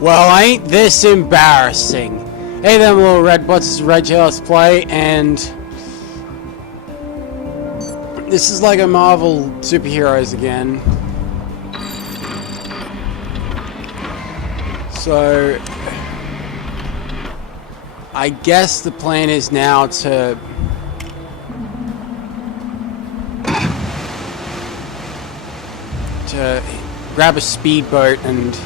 Well, ain't this embarrassing? Hey them little red butts, it's Red Let's Play, and this is like a Marvel superheroes again. So I guess the plan is now to grab a speedboat and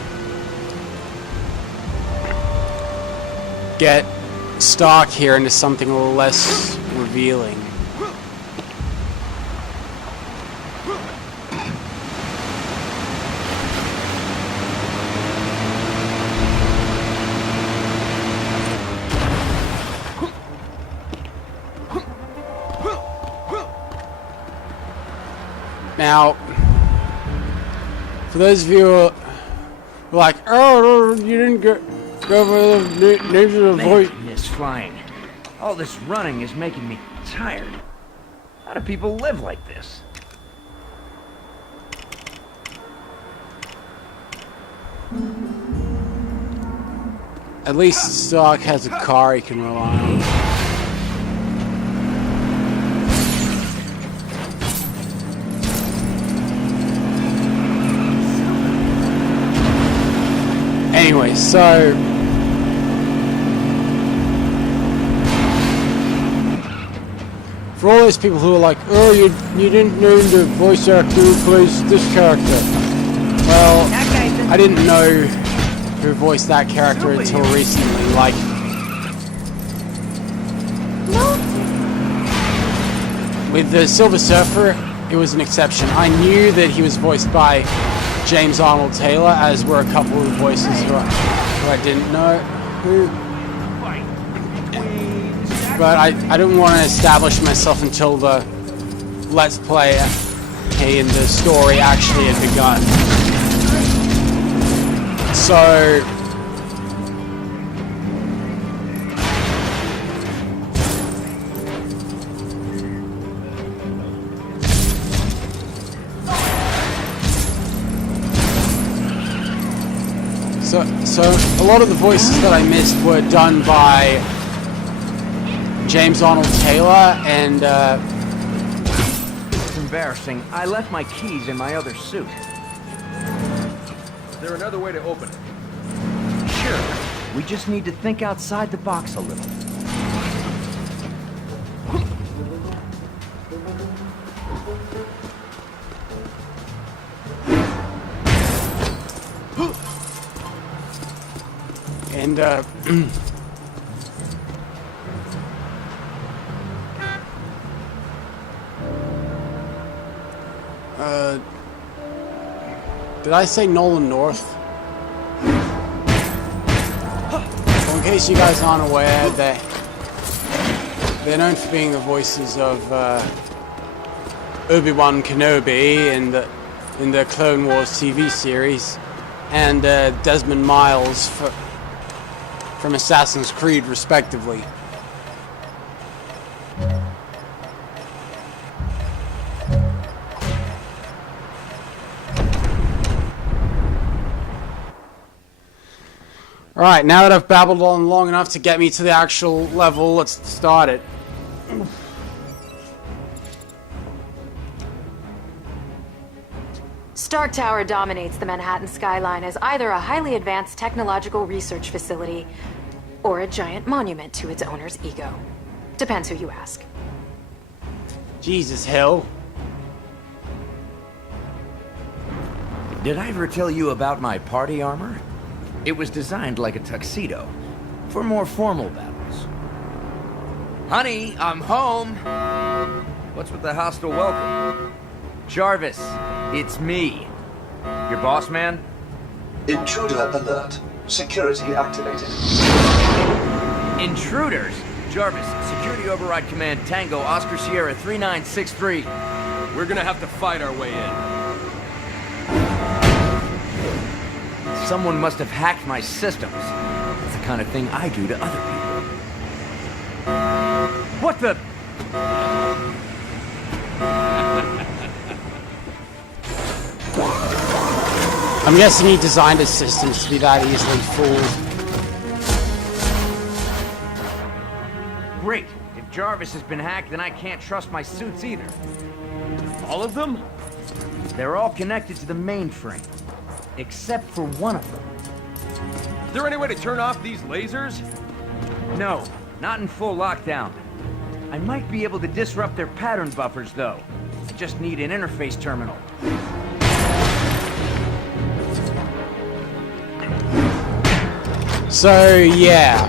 get Stark here into something a little less revealing. Now, for those of you who are like, oh, you didn't go over the names of the voice. It's flying. All this running is making me tired. How do people live like this? At least Stark has a car he can rely on. Anyway, so for all those people who are like, oh, you didn't know the voice actor who plays this character. Well, I didn't know who voiced that character until recently. Like, with the Silver Surfer, it was an exception. I knew that he was voiced by James Arnold Taylor, as were a couple of voices who I didn't know who. But I didn't want to establish myself until the Let's Play and the story actually had begun. So So a lot of the voices that I missed were done by James Arnold Taylor, and It's embarrassing. I left my keys in my other suit. Is there another way to open it? Sure. We just need to think outside the box a little. And did I say Nolan North? Well, in case you guys aren't aware, they're known for being the voices of Obi-Wan Kenobi in the Clone Wars TV series, and Desmond Miles from Assassin's Creed, respectively. Alright, now that I've babbled on long enough to get me to the actual level, let's start it. Stark Tower dominates the Manhattan skyline as either a highly advanced technological research facility or a giant monument to its owner's ego. Depends who you ask. Jesus, Hill. Did I ever tell you about my party armor? It was designed like a tuxedo, for more formal battles. Honey, I'm home! What's with the hostile welcome? Jarvis, it's me. Your boss man? Intruder alert. Security activated. Intruders? Jarvis, security override command Tango Oscar Sierra 3963. We're gonna have to fight our way in. Someone must have hacked my systems. That's the kind of thing I do to other people. What the? I'm guessing he designed his systems to be that easily fooled. Great. If Jarvis has been hacked, then I can't trust my suits either. All of them? They're all connected to the mainframe, except for one of them. Is there any way to turn off these lasers? No, not in full lockdown. I might be able to disrupt their pattern buffers, though. I just need an interface terminal. So, yeah.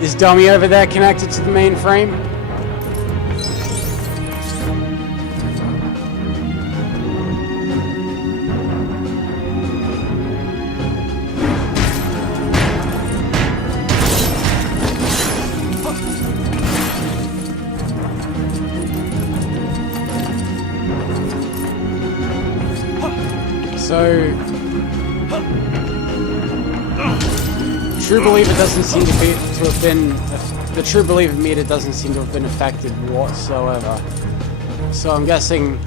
Is Dummy over there connected to the mainframe? So, True Believer doesn't seem to have been, the True Believer meter doesn't seem to have been affected whatsoever. So I'm guessing,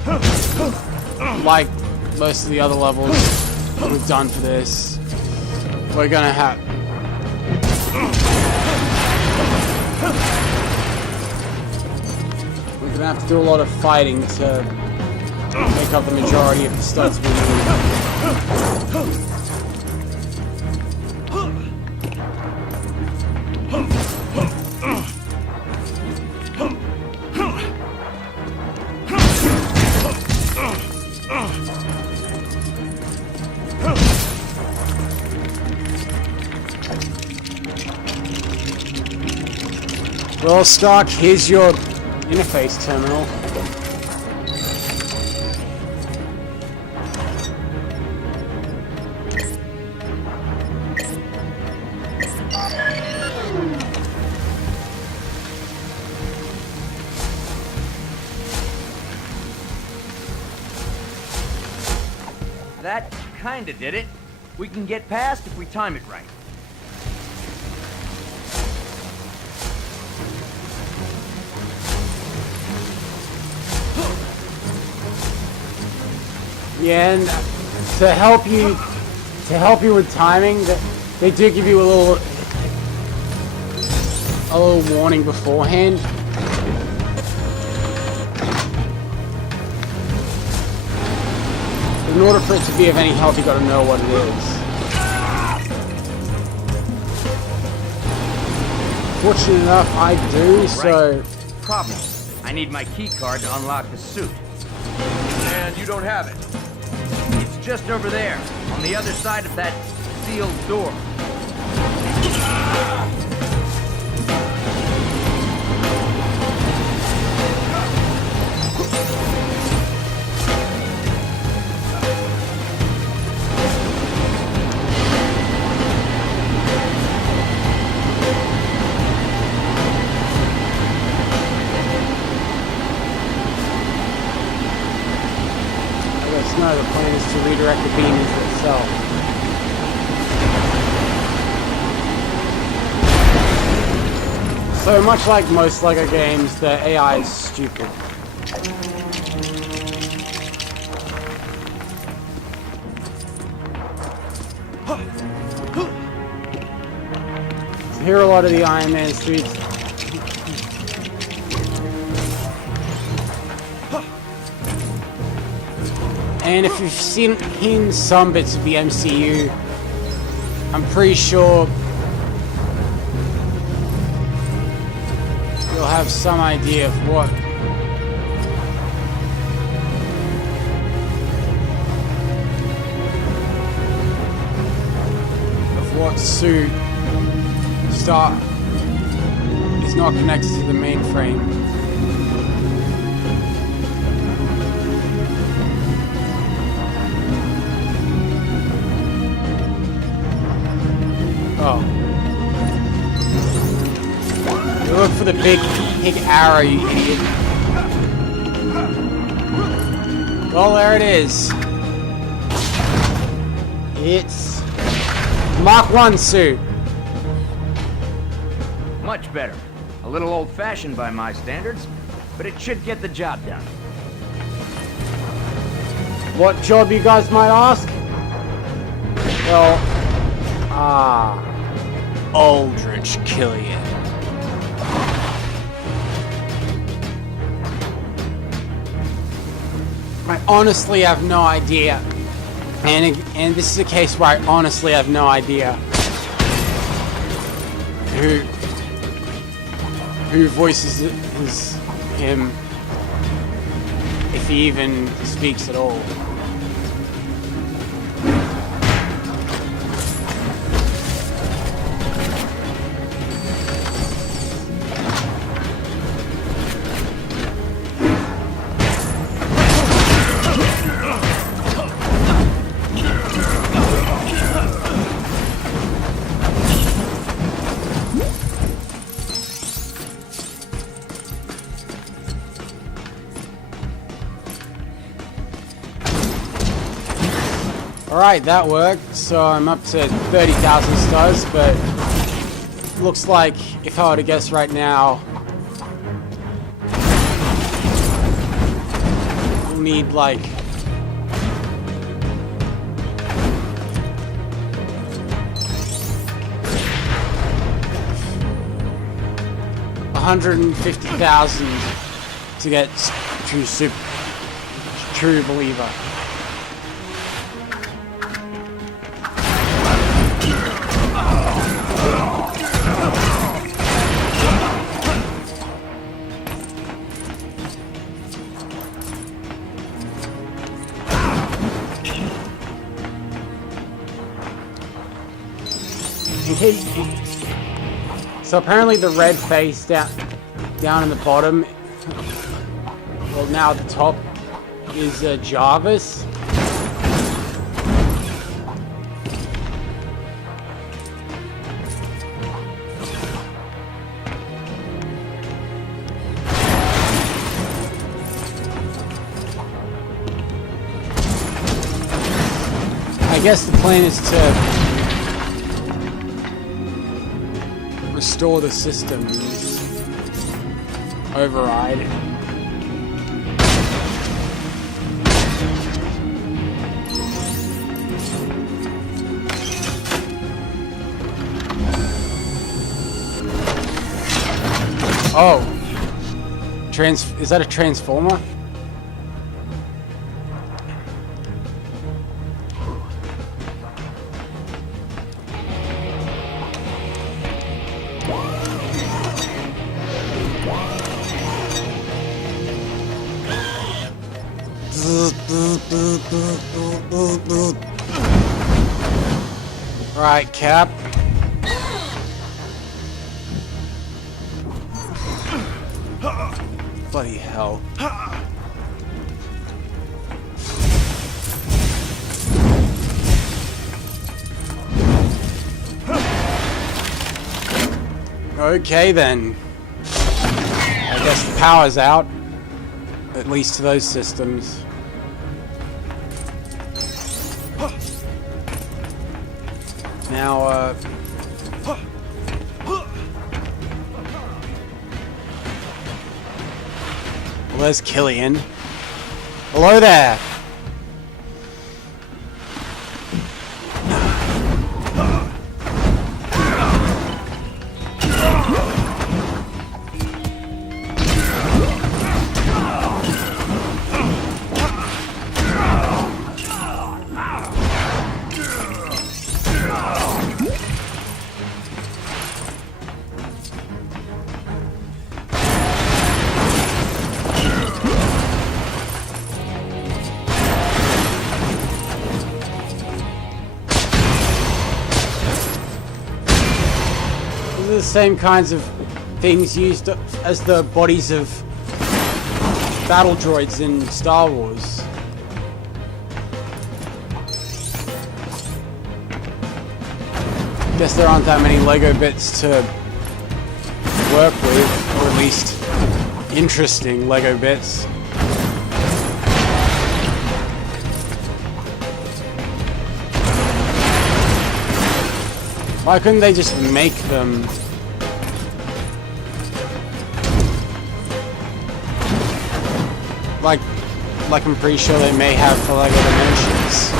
like most of the other levels we've done for this, we're gonna have to do a lot of fighting to make up the majority of the studs we need. Well, Stark, here's your interface terminal. That kinda did it. We can get past if we time it right. Yeah, and to help you with timing, they do give you a little warning beforehand. In order for it to be of any help, you got to know what it is. Fortunate enough, I do. So, Problem. I need my key card to unlock the suit. And you don't have it. It's just over there, on the other side of that sealed door. no, the plan is to redirect the beam into itself. So much like most LEGO games, the AI is stupid. So here are a lot of the Iron Man suits. And if you've seen some bits of the MCU, I'm pretty sure you'll have some idea of what suit Stark is not connected to the mainframe. Oh. You look for the big arrow, you idiot. Well, there it is. It's Mark 1 suit. Much better. A little old-fashioned by my standards, but it should get the job done. What job, you guys might ask? Well, Aldrich Killian. I honestly have no idea. And this is a case where I honestly have no idea who voices him, if he even speaks at all. Alright, that worked. So I'm up to 30,000 stars, but looks like if I were to guess right now, we'll need like $150,000 to get true believer. So apparently the red face down in the bottom, well now at the top, is Jarvis. I guess the plan is to restore the systems, override. Oh, is that a transformer? Right, Cap. Bloody hell. Okay then. I guess the power's out. At least to those systems. Now, well, there's Killian. Hello there! The same kinds of things used as the bodies of battle droids in Star Wars. Guess there aren't that many Lego bits to work with, or at least interesting Lego bits. Why couldn't they just make them like I'm pretty sure they may have for LEGO Dimensions.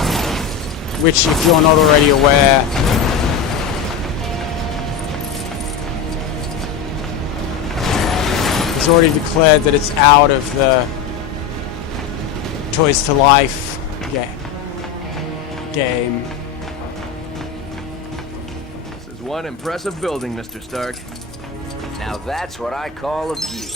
Which, if you're not already aware, it's already declared that it's out of the Toys to Life game. This is one impressive building, Mr. Stark. Now that's what I call a view.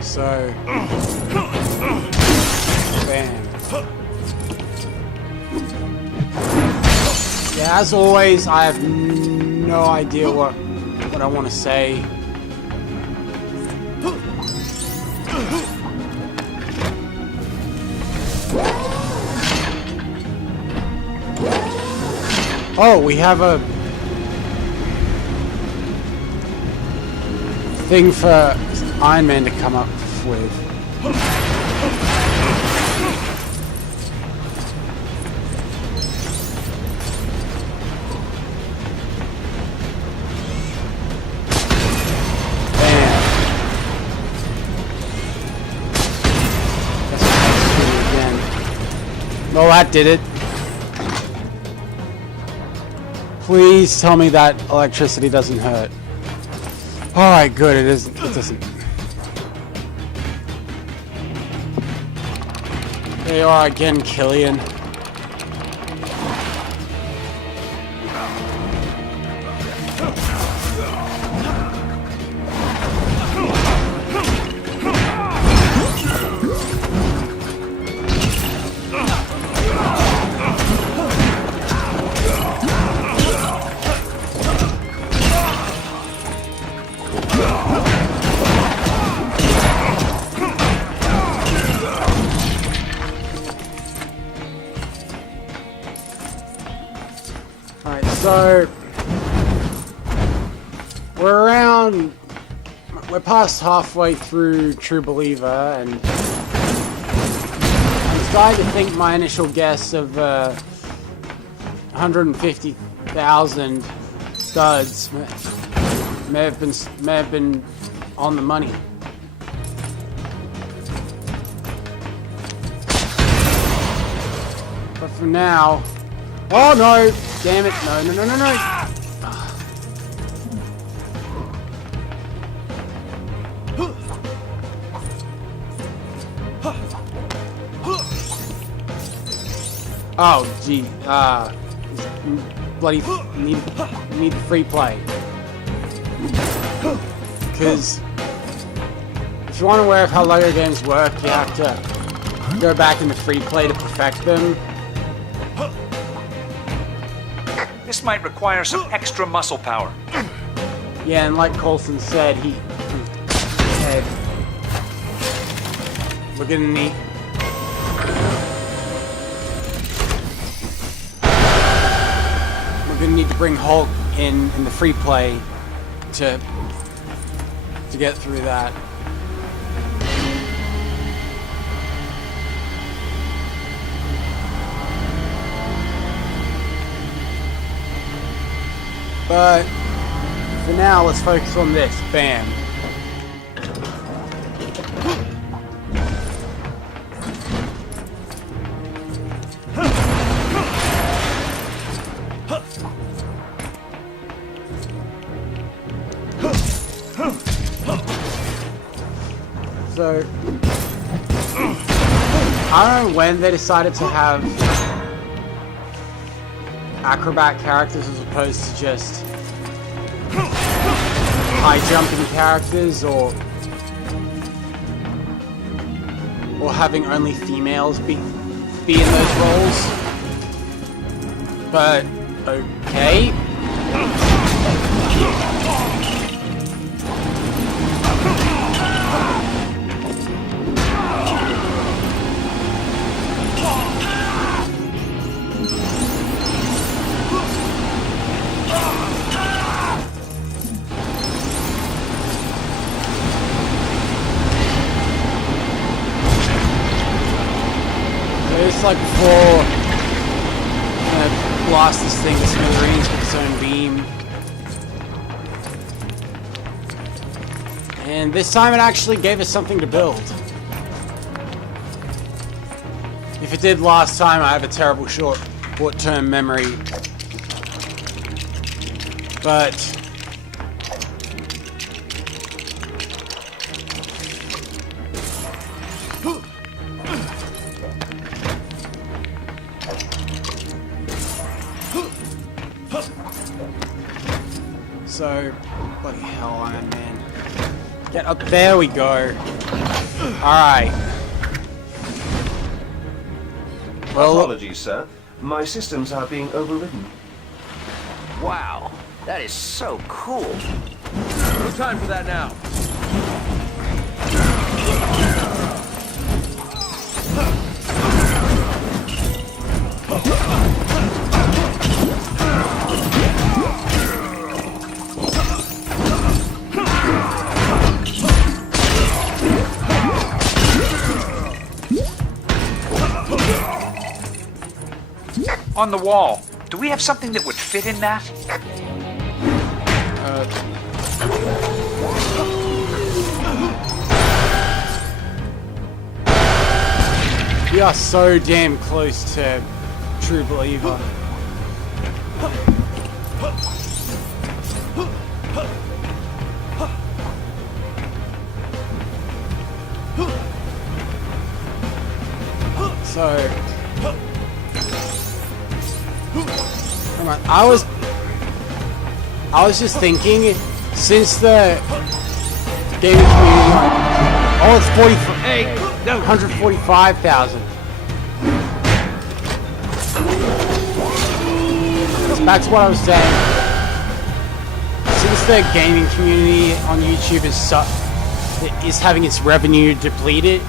So, bam. Yeah, as always, I have no idea what I want to say. Oh, we have a thing for Iron Man to come up with. Well, that did it. Please tell me that electricity doesn't hurt. Alright, good, it isn't. It doesn't. There you are again, Killian. So, we're past halfway through True Believer, and I'm starting to think my initial guess of 150,000 studs may have been on the money. But for now, oh no! Damn it, no. Oh, gee, bloody need free play. Because if you aren't aware of how LEGO games work, you have to go back into free play to perfect them. This might require some extra muscle power. Yeah, and like Coulson said, we're gonna need to bring Hulk in the free play to get through that. But for now, let's focus on this. Bam. So, I don't know when they decided to have acrobat characters as opposed to just high jumping characters, or having only females be in those roles. But okay. blast this thing to smithereens with its own beam. And this time it actually gave us something to build. If it did last time, I have a terrible short-term memory. But so, bloody hell, Iron Man. Get up, there we go. Alright. Well, Apologies, sir. My systems are being overridden. Wow, that is so cool. No time for that now. On the wall. Do we have something that would fit in that? we are so damn close to True Believer. So, come on. I was just thinking, since the gaming community, oh, it's 145,000. So back to what I was saying. Since the gaming community on YouTube is having its revenue depleted,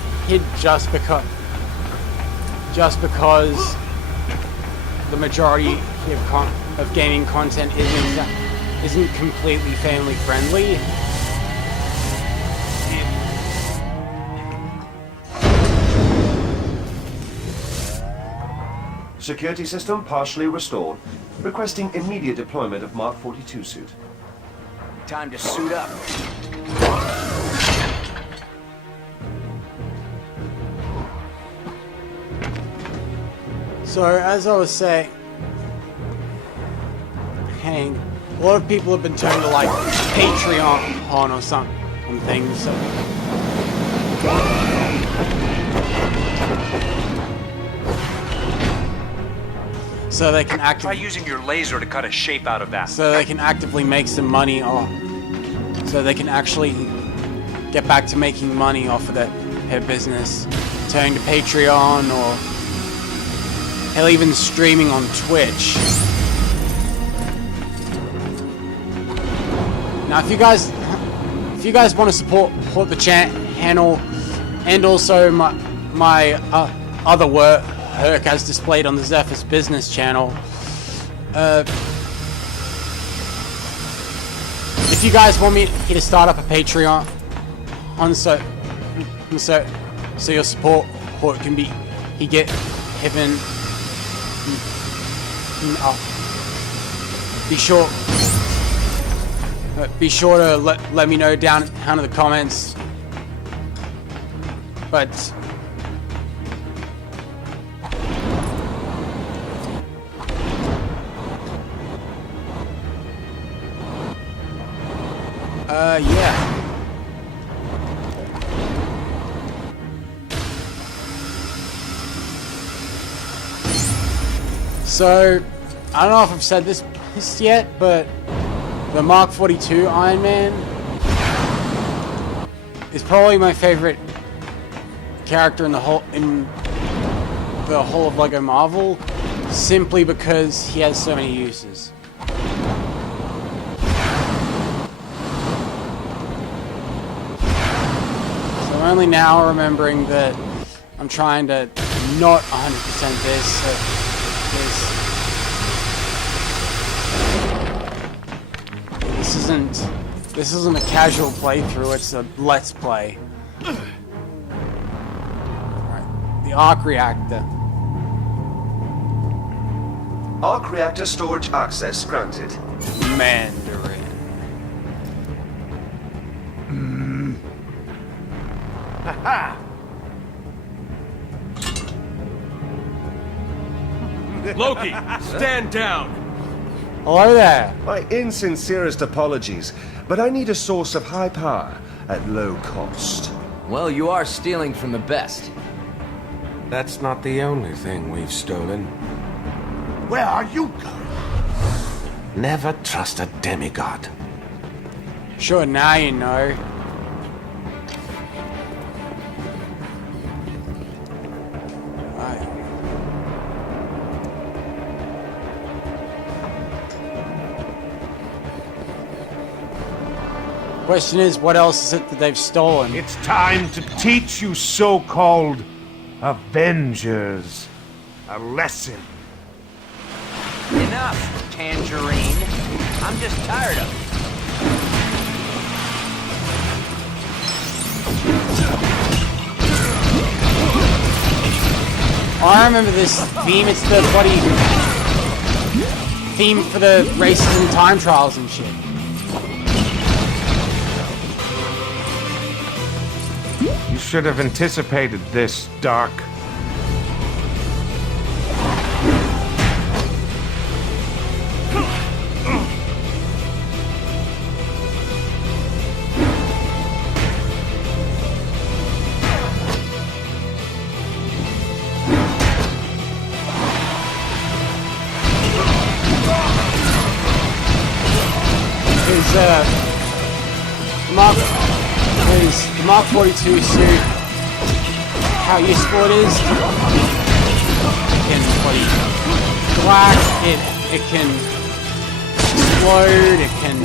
just because the majority of gaming content isn't completely family friendly. Security system partially restored. Requesting immediate deployment of Mark 42 suit. Time to suit up. So, as I was saying, a lot of people have been turning to like Patreon or something on things. So they can Try using your laser to cut a shape out of that. So they can actively make some money off. So they can actually get back to making money off of their business, turning to Patreon or hell, even streaming on Twitch. Now, if you guys want to support the channel and also my other work as displayed on the Zephyr's business channel, if you guys want me to start up a Patreon, so your support can be given. Be sure to let me know down in the comments. But yeah. So, I don't know if I've said this yet, but the Mark 42 Iron Man is probably my favorite character in the whole of LEGO Marvel, simply because he has so many uses. So I'm only now remembering that I'm trying to not 100% this. This isn't a casual playthrough, it's a let's play. Alright, the arc reactor. Arc reactor storage access granted. Mandarin. Loki, stand down. Hello there. My insincerest apologies, but I need a source of high power at low cost. Well, you are stealing from the best. That's not the only thing we've stolen. Where are you going? Never trust a demigod. Sure, now you know. Right. Question is, what else is it that they've stolen? It's time to teach you so-called Avengers a lesson. Enough, Tangerine. I'm just tired of it. Oh, I remember this theme. It's the bloody theme for the races and time trials and shit. You should have anticipated this, Dark. The Mark 42 suit, how useful it is. It can bloody black, it can explode, it can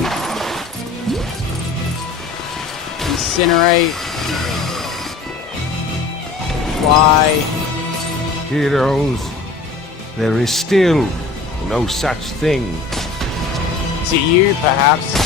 incinerate, fly. Heroes, there is still no such thing. To you, perhaps.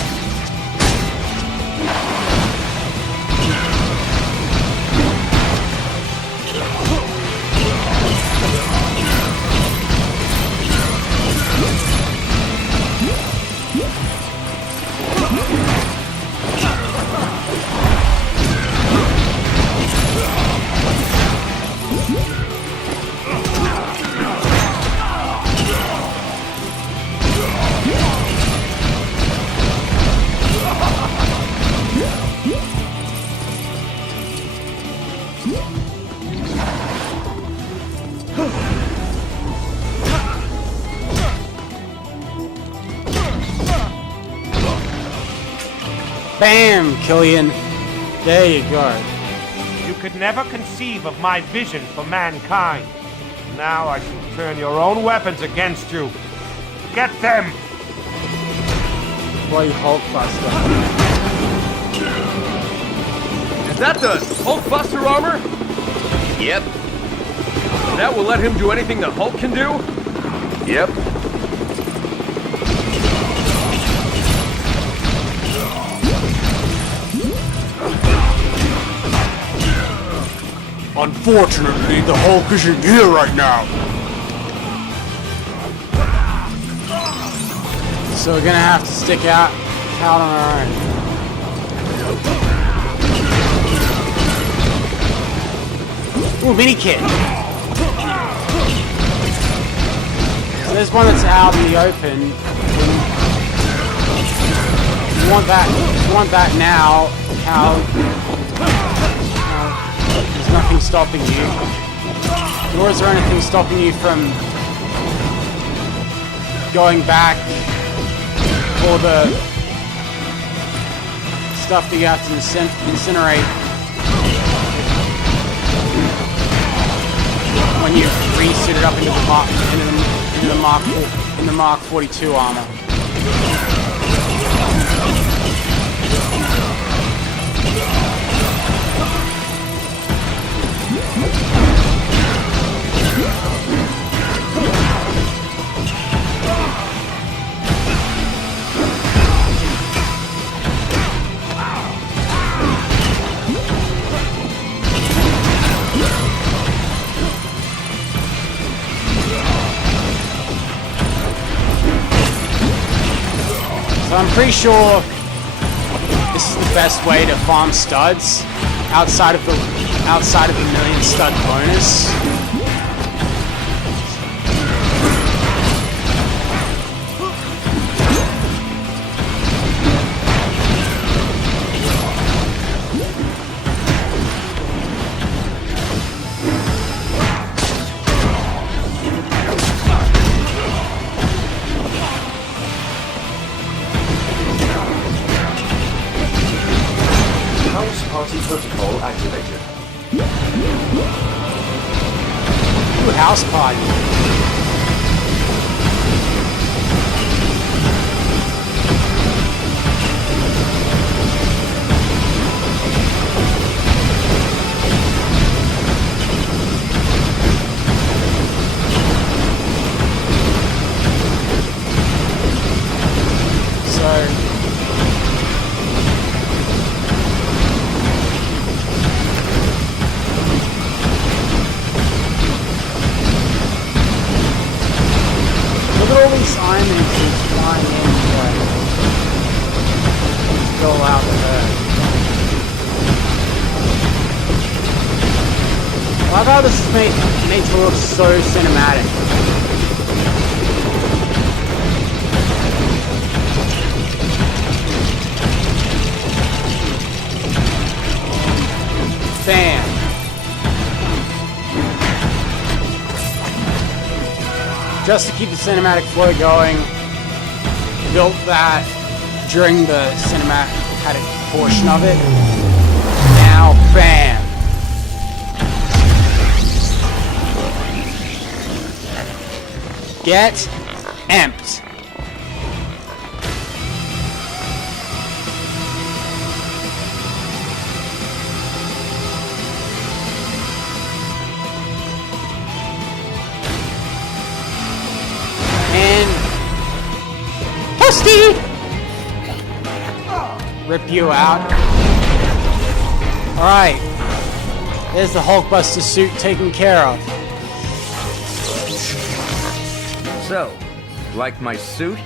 Bam, Killian. There you go. You could never conceive of my vision for mankind. Now I shall turn your own weapons against you. Get them! Bloody Hulkbuster. Is that the Hulkbuster armor? Yep. That will let him do anything the Hulk can do? Yep. Unfortunately, the Hulk isn't here right now. So we're gonna have to stick out on our own. Ooh, mini kit. So there's one that's out in the open. If you want that now, how there's nothing stopping you. Nor is there anything stopping you from going back for the stuff that you have to incinerate when you resuit it up into the Mark 42 armor. So I'm pretty sure this is the best way to farm studs outside of the million stud bonus. House party protocol activated. Ooh, house party. Look at all these Iron Men suits flying in to go out with her. I love how this is made to look so cinematic. Bam. Just to keep the cinematic flow going, built that during the cinematic portion of it. Now, bam! Get amped. Rip you out. Alright. There's the Hulkbuster suit taken care of. So, like my suit?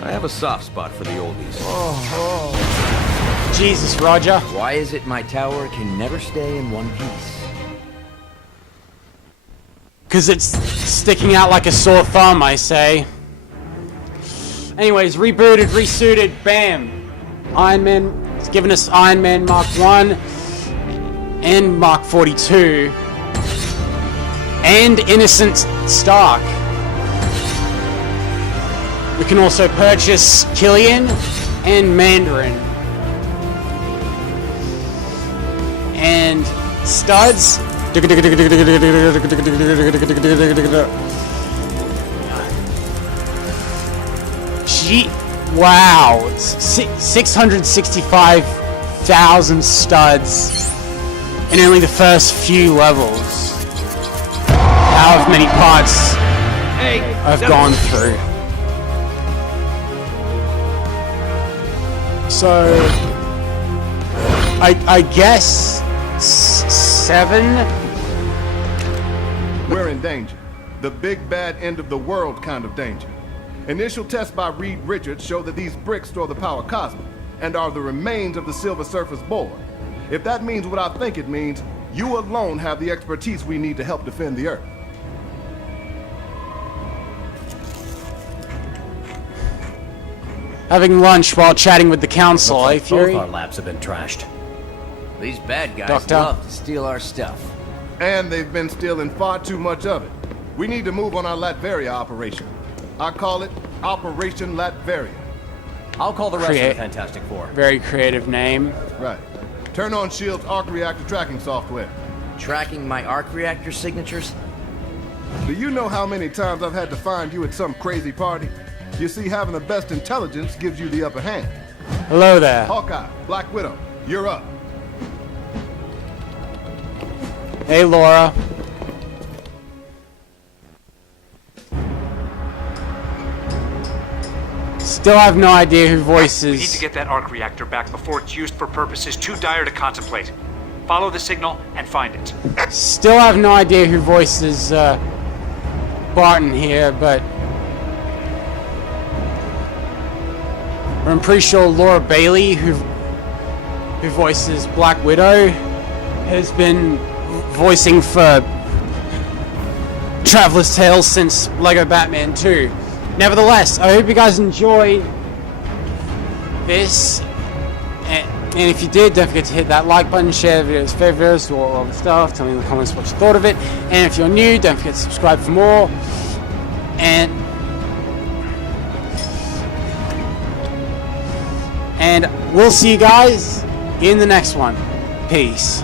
I have a soft spot for the oldies. Jesus, Roger. Why is it my tower can never stay in one piece? Because it's sticking out like a sore thumb, I say. Anyways, rebooted, resuited, bam. Iron Man, it's given us Iron Man Mark 1 and Mark 42 and Innocent Stark. We can also purchase Killian and Mandarin. And studs. Wow, 665,000 studs in only the first few levels. However many parts I've gone through. So, I guess 7? We're in danger. The big bad end of the world kind of danger. Initial tests by Reed Richards show that these bricks store the power cosmic and are the remains of the Silver Surfer's board. If that means what I think it means, you alone have the expertise we need to help defend the Earth. Having lunch while chatting with the council, eh, Fury? Both our labs have been trashed. These bad guys Doctor? love to steal our stuff. And they've been stealing far too much of it. We need to move on our Latveria operation. I call it Operation Latveria. I'll call the rest of the Fantastic Four. Very creative name. Right. Turn on S.H.I.E.L.D.'s arc reactor tracking software. Tracking my arc reactor signatures? Do you know how many times I've had to find you at some crazy party? You see, having the best intelligence gives you the upper hand. Hello there. Hawkeye, Black Widow, you're up. Hey, Laura. Still have no idea who voices. We need to get that arc reactor back before it's used for purposes too dire to contemplate. Follow the signal and find it. Still have no idea who voices Barton here, but I'm pretty sure Laura Bailey, who voices Black Widow, has been voicing for Traveler's Tales since Lego Batman 2. Nevertheless, I hope you guys enjoyed this. And if you did, don't forget to hit that like button, share the videos, favorites, do all the stuff. Tell me in the comments what you thought of it. And if you're new, don't forget to subscribe for more. And we'll see you guys in the next one. Peace.